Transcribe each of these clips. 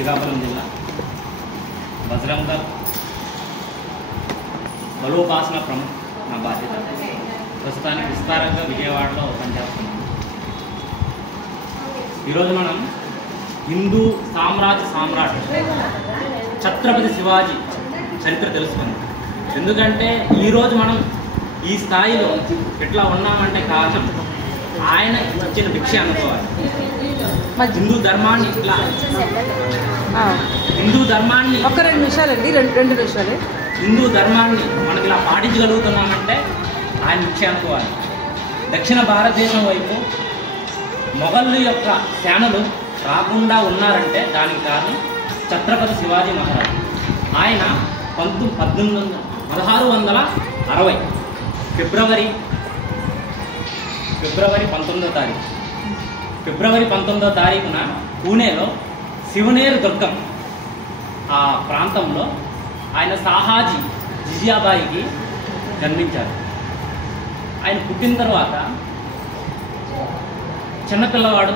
శ్రీకాకుళం జిల్లా బజరంగర్ బలోపాసన ప్రముఖ నా బాధ్యత. ప్రస్తుతానికి విస్తారంగా విజయవాడలో పనిచేస్తున్నాను. ఈరోజు మనం హిందూ సామ్రాట్ ఛత్రపతి శివాజీ చరిత్ర తెలుసుకుందాం. ఎందుకంటే ఈరోజు మనం ఈ స్థాయిలో ఎట్లా ఉన్నామంటే కారణం ఆయన ఇచ్చిన భిక్ష అనుకోవాలి. హిందూ ధర్మాన్ని ఇట్లా హిందూ ధర్మాన్ని ఒక 2 నిమిషాలండి, 2 నిమిషాలు. హిందూ ధర్మాన్ని మనకి ఇలా పాటించగలుగుతున్నామంటే ఆయన భిక్ష అనుకోవాలి. దక్షిణ భారతదేశం వైపు మొఘళ్ళు యొక్క సేనలు రాకుండా ఉన్నారంటే దానికి కారణం ఛత్రపతి శివాజీ మహారాజ్. ఆయన 1660 ఫిబ్రవరి 19వ తారీఖున పూణేలో శివనేరు దుర్గం ఆ ప్రాంతంలో ఆయన సాహాజీ జిజియాబాయికి జన్మించారు. ఆయన పుట్టిన తర్వాత చిన్నపిల్లవాడు,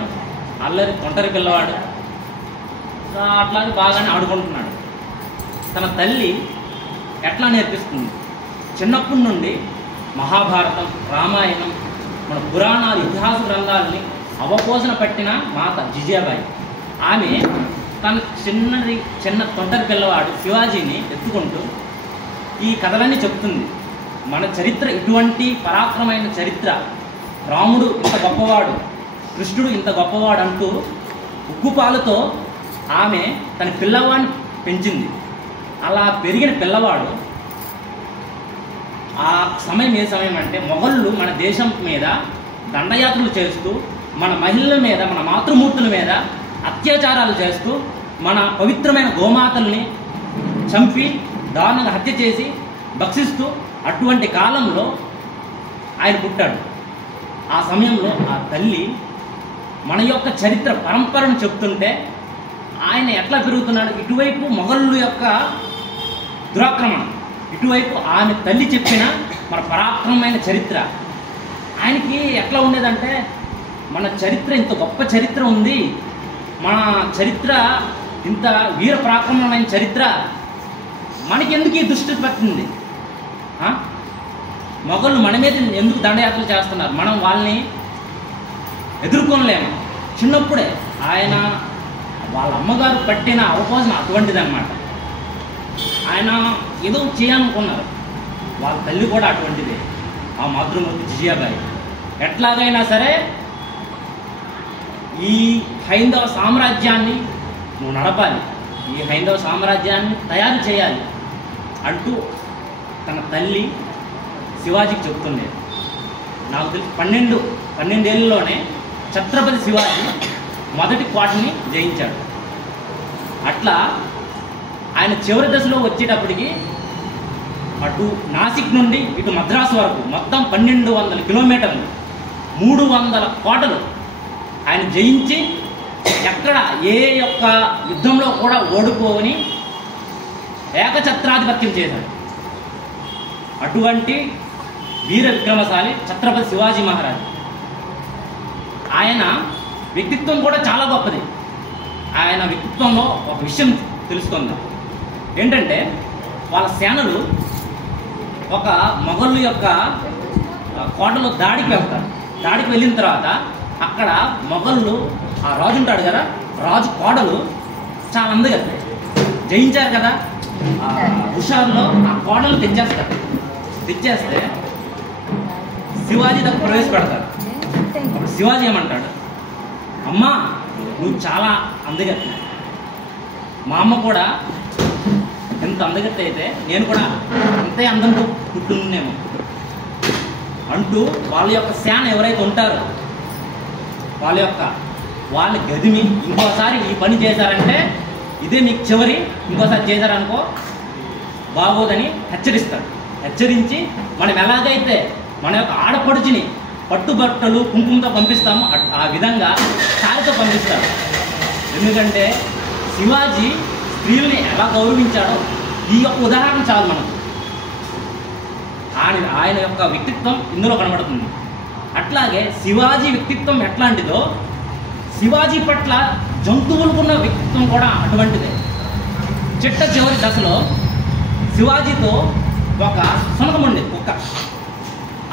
అల్లరి ఒంటరి పిల్లవాడు, అట్లాగే బాగానే ఆడుకుంటున్నాడు. తన తల్లి ఎట్లా నేర్పిస్తుంది, చిన్నప్పటి నుండి మహాభారతం, రామాయణం, మన పురాణాలు, ఇతిహాస గ్రంథాలని అవపోసన పట్టిన మాత జిజియాబాయి. ఆమె తన చిన్న తొంటరి పిల్లవాడు శివాజీని ఎత్తుకుంటూ ఈ కథలన్నీ చెప్తుంది. మన చరిత్ర ఇటువంటి పరాక్రమైన చరిత్ర, రాముడు ఇంత గొప్పవాడు, కృష్ణుడు ఇంత గొప్పవాడు అంటూ ఉగ్గుపాలతో ఆమె తన పిల్లవాడిని పెంచింది. అలా పెరిగిన పిల్లవాడు ఆ సమయం ఏ సమయం అంటే మొఘళ్ళు మన దేశం మీద దండయాత్రలు చేస్తూ, మన మహిళల మీద, మన మాతృమూర్తుల మీద అత్యాచారాలు చేస్తూ, మన పవిత్రమైన గోమాతల్ని చంపి దారుణంగా హత్య చేసి భక్షిస్తూ అటువంటి కాలంలో ఆయన పుట్టాడు. ఆ సమయంలో ఆ తల్లి మన యొక్క చరిత్ర పరంపరను చెప్తుంటే ఆయన ఎట్లా పెరుగుతున్నాడు, ఇటువైపు మొఘళ్ళు యొక్క దురాక్రమణ, ఇటువైపు ఆమె తల్లి చెప్పిన మన పరాక్రమమైన చరిత్ర. ఆయనకి ఎట్లా ఉండేదంటే మన చరిత్ర ఇంత గొప్ప చరిత్ర ఉంది, మన చరిత్ర ఇంత వీర పరాక్రమమైన చరిత్ర, మనకెందుకు ఈ దుస్థితి పట్టింది? మొఘళ్ళు మన మీద ఎందుకు దండయాత్రలు చేస్తున్నారు? మనం వాళ్ళని ఎదుర్కొనలేము. చిన్నప్పుడే ఆయన వాళ్ళ అమ్మగారు పట్టిన అవపోసన అటువంటిదన్నమాట. ఆయన ఏదో చేయాలనుకున్నారు, వాళ్ళ తల్లి కూడా అటువంటిదే, ఆ మాతృమూర్తి జిజియాబాయి. ఎట్లాగైనా సరే ఈ హైందవ సామ్రాజ్యాన్ని నువ్వు నడపాలి, ఈ హైందవ సామ్రాజ్యాన్ని తయారు చేయాలి అంటూ తన తల్లి శివాజీకి చెప్తుండే. నాకు తెలిసి 12 ఏళ్ళలోనే ఛత్రపతి శివాజీ మొదటి కోటని జయించాడు. అట్లా ఆయన చివరి దశలో వచ్చేటప్పటికి అటు నాసిక్ నుండి ఇటు మద్రాసు వరకు మొత్తం 1200 కిలోమీటర్లు, 300 కోటలు ఆయన జయించి ఎక్కడ ఏ యొక్క యుద్ధంలో కూడా ఓడిపోని ఏకఛత్రాధిపత్యం చేశాడు. అటువంటి వీర విక్రమశాలి ఛత్రపతి శివాజీ మహారాజ్. ఆయన వ్యక్తిత్వం కూడా చాలా గొప్పది. ఆయన వ్యక్తిత్వంలో ఒక విషయం తెలుసుకుందాం. ఏంటంటే వాళ్ళ సేనలు ఒక మొఘళ్ళు యొక్క కోటలో దాడికి వెళ్తారు. దాడికి వెళ్ళిన తర్వాత అక్కడ మొఘళ్ళు ఆ రాజు ఉంటాడు కదా, రాజు కోటలు చాలా అందగత్తాయి. జయించారు కదా, హుషారులో ఆ కోటలు తెచ్చేస్తే శివాజీ దగ్గర ప్రవేశపెడతాడు. అప్పుడు శివాజీ ఏమంటాడు, అమ్మా నువ్వు చాలా అందగత్త, మా అమ్మ కూడా ఎంత అందగత్త అయితే నేను కూడా అంతే అందంతో పుట్టుందేమో అంటూ వాళ్ళ యొక్క సేన ఎవరైతే ఉంటారో వాళ్ళ గదిమి ఇంకోసారి ఈ పని చేశారంటే ఇదే మీకు చివరి, ఇంకోసారి చేశారనుకో బాగోదని హెచ్చరిస్తాడు. హెచ్చరించి మనం ఎలాగైతే మన యొక్క ఆడపడుచుని పట్టుబట్టలు కుంకుమతో పంపిస్తామో ఆ విధంగా సారితో పంపిస్తాడు. ఎందుకంటే శివాజీ స్త్రీల్ని ఎలా గౌరవించాడో ఈ యొక్క ఉదాహరణ చాలు మనకు. ఆయన యొక్క వ్యక్తిత్వం ఇందులో కనబడుతుంది. అట్లాగే శివాజీ వ్యక్తిత్వం ఎట్లాంటిదో శివాజీ పట్ల జంతువులకున్న వ్యక్తిత్వం కూడా అటువంటిదే. చిట్ట చివరి దశలో శివాజీతో ఒక శునకం ఉండేది, కుక్క.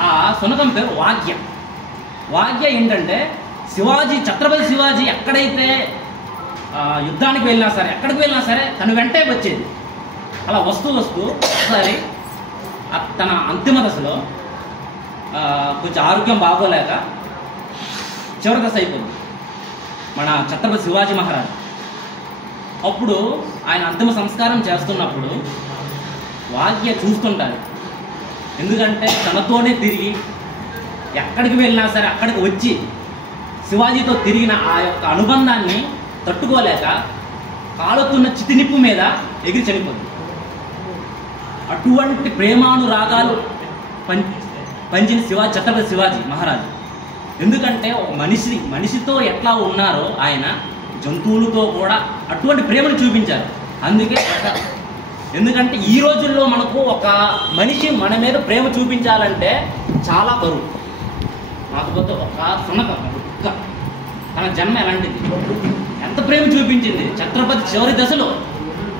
ఆ శునకం పేరు వాగ్య. వాగ్య ఏంటంటే ఛత్రపతి శివాజీ ఎక్కడైతే యుద్ధానికి వెళ్ళినా సరే, ఎక్కడికి వెళ్ళినా సరే తను వెంటే వచ్చేది. అలా వస్తూ ఒకసారి తన అంతిమ దశలో కొంచెం ఆరోగ్యం బాగోలేక చివరి దశ అయిపోయింది మన ఛత్రపతి శివాజీ మహారాజ్. అప్పుడు ఆయన అంతిమ సంస్కారం చేస్తున్నప్పుడు వాగ్య చూస్తుంటారు. ఎందుకంటే తనతోనే తిరిగి ఎక్కడికి వెళ్ళినా సరే అక్కడికి వచ్చి శివాజీతో తిరిగిన ఆ యొక్క అనుబంధాన్ని తట్టుకోలేక కాలుతున్న చితినిప్పు మీద ఎగిరి చనిపోతుంది. అటువంటి ప్రేమానురాగాలు పంచిన ఛత్రపతి శివాజీ మహారాజు. ఎందుకంటే ఒక మనిషితో ఎట్లా ఉన్నారో ఆయన జంతువులతో కూడా అటువంటి ప్రేమను చూపించారు. అందుకే ఎందుకంటే ఈ రోజుల్లో మనకు ఒక మనిషి మన మీద ప్రేమ చూపించాలంటే చాలా బరువు. కాకపోతే ఒక శునకం, కుక్క తన జన్మ ఎలాంటిది, ఎంత ప్రేమ చూపించింది. ఛత్రపతి చివరి దశలో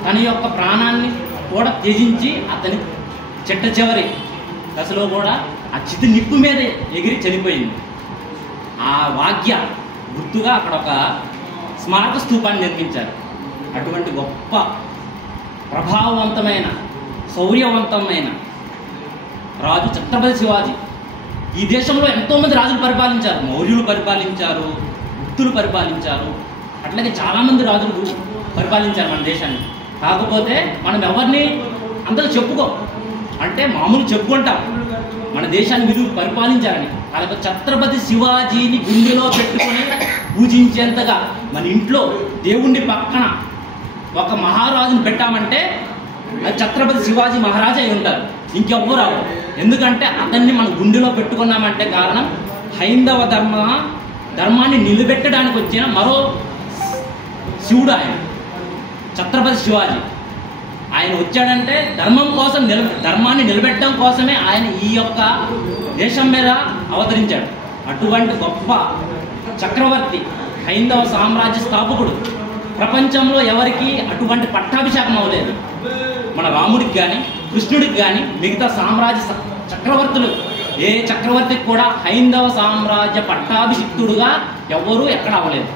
తన యొక్క ప్రాణాన్ని కూడా త్యజించి అతని చిట్ట చివరి దశలో కూడా ఆ చితి నిప్పు మీద ఎగిరి చనిపోయింది. ఆ వాగ్య గుర్తుగా అక్కడ ఒక స్మారక స్తూపాన్ని నిర్మించారు. అటువంటి గొప్ప ప్రభావవంతమైన శౌర్యవంతమైన రాజు ఛత్రపతి శివాజీ. ఈ దేశంలో ఎంతోమంది రాజులు పరిపాలించారు. మౌర్యులు పరిపాలించారు, గుప్తులు పరిపాలించారు, అట్లాగే చాలామంది రాజులు పరిపాలించారు మన దేశాన్ని. కాకపోతే మనం ఎవరిని అంతగా చెప్పుకో, అంటే మామూలు చెప్పుకుంటాం మన దేశాన్ని వీళ్ళు పరిపాలించారని. అలాగే ఛత్రపతి శివాజీని గుండెలో పెట్టుకొని పూజించేంతగా మన ఇంట్లో దేవుణ్ణి పక్కన ఒక మహారాజుని పెట్టామంటే అది ఛత్రపతి శివాజీ మహారాజు అయి ఉంటారు, ఇంకెవ్వరు రావు. ఎందుకంటే అతన్ని మనం గుండెలో పెట్టుకున్నామంటే కారణం హైందవ ధర్మాన్ని నిలబెట్టడానికి వచ్చిన మరో శివుడు ఆయన ఛత్రపతి శివాజీ. ఆయన వచ్చాడంటే ధర్మం కోసం ధర్మాన్ని నిలబెట్టడం కోసమే ఆయన ఈ యొక్క దేశం మీద అవతరించాడు. అటువంటి గొప్ప చక్రవర్తి, హైందవ సామ్రాజ్య స్థాపకుడు. ప్రపంచంలో ఎవరికి అటువంటి పట్టాభిషేకం అవ్వలేదు. మన రాముడికి కానీ కృష్ణుడికి కానీ మిగతా సామ్రాజ్య చక్రవర్తులు ఏ చక్రవర్తికి కూడా హైందవ సామ్రాజ్య పట్టాభిషిక్తుడుగా ఎవరూ ఎక్కడ అవ్వలేదు.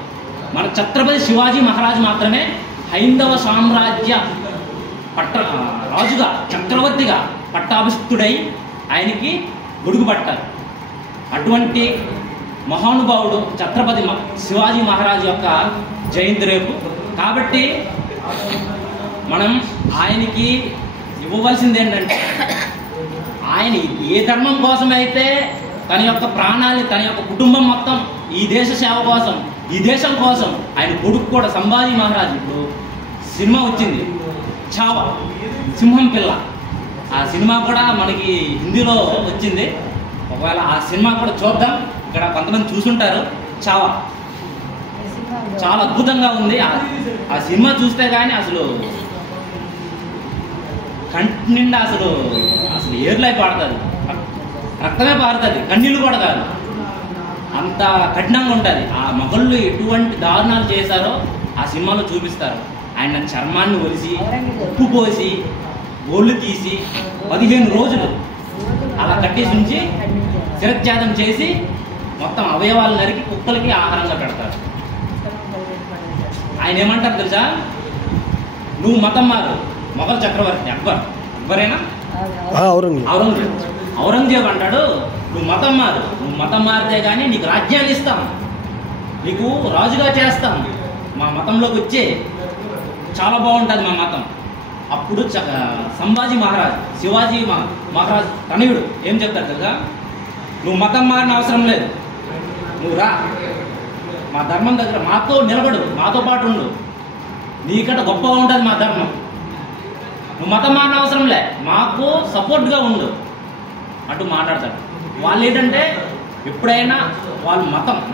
మన ఛత్రపతి శివాజీ మహారాజు మాత్రమే హైందవ సామ్రాజ్య రాజుగా చక్రవర్తిగా పట్టాభిషిక్తుడై ఆయనకి గొడుగు పట్టారు. అటువంటి మహానుభావుడు ఛత్రపతి శివాజీ మహారాజు యొక్క జయంతి రేపు. కాబట్టి మనం ఆయనకి ఇవ్వవలసింది ఏంటంటే, ఆయన ఏ ధర్మం కోసమైతే తన యొక్క ప్రాణాన్ని, తన యొక్క కుటుంబం మొత్తం ఈ దేశ సేవ కోసం, ఈ దేశం కోసం, ఆయన కొడుకు కూడా సంభాజీ మహారాజు. ఇప్పుడు సినిమా వచ్చింది చావా, సింహం పిల్ల. ఆ సినిమా కూడా మనకి హిందీలో వచ్చింది. ఒకవేళ ఆ సినిమా కూడా చూద్దాం. ఇక్కడ కొంతమంది చూసుంటారు. చావా చాలా అద్భుతంగా ఉంది. ఆ సినిమా చూస్తే కానీ అసలు కంటి నిండా అసలు ఏర్లై పాడుతుంది, రక్తమే పారుతుంది, కన్నీళ్ళు కూడా కాదు, అంత కఠినంగా ఉంటుంది. ఆ మొగళ్ళు ఎటువంటి దారుణాలు చేశారో ఆ సినిమాలో చూపిస్తారు. ఆయన చర్మాన్ని ఒలిసి ఉప్పు పోసి గోళ్ళు తీసి 15 రోజులు అలా కట్టేసి ఉంచి శిరచ్ఛేదం చేసి మొత్తం అవయవాలు నరికి కుక్కలకి ఆహారంగా పెడతారు. ఆయన ఏమంటారు తెలుసా, నువ్వు మతం మారు. మొఘల్ చక్రవర్తి అక్బరేనా ఔరంగజేబ్ అంటాడు, నువ్వు మతం మారు, నువ్వు మతం మారితే కానీ నీకు రాజ్యాన్ని ఇస్తాం, నీకు రాజుగా చేస్తాం, మా మతంలోకి వచ్చే చాలా బాగుంటుంది మా మతం. అప్పుడు సంభాజీ మహారాజ్, శివాజీ మహారాజ్ తనయుడు ఏం చెప్తాడు తెలుసా, నువ్వు మతం మారిన అవసరం లేదు, నువ్వు రా మా ధర్మం దగ్గర మాతో నిలబడు, మాతో పాటు ఉండు, నీకంటే గొప్పగా ఉంటుంది మా ధర్మం, నువ్వు మతం మారిన అవసరం లే, మాకు సపోర్ట్గా ఉండు అటు మాట్లాడతాడు. వాళ్ళు ఏంటంటే ఎప్పుడైనా వాళ్ళు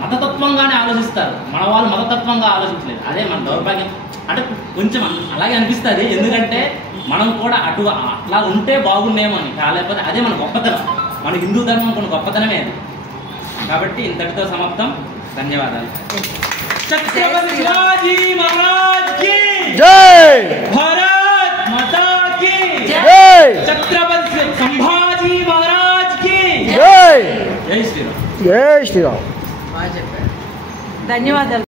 మతతత్వంగానే ఆలోచిస్తారు, మన వాళ్ళు మతతత్వంగా ఆలోచించలేదు. అదే మన దౌర్భాగ్యం. అంటే కొంచెం అలాగే అనిపిస్తుంది, ఎందుకంటే మనం కూడా అట్లా ఉంటే బాగుండేమో అని. లేకపోతే అదే మన గొప్పతనం, మన హిందూ ధర్మం కొన్ని గొప్పతనమే అది. కాబట్టి ఇంతటితో సమాప్తం. ధన్యవాదాలు. छत्रपति शिवाजी महाराज की जय। भारत माता की जय। छत्रपति संभाजी महाराज की जय। जय श्री राम। जय श्री राम। ధన్యవాదాలు.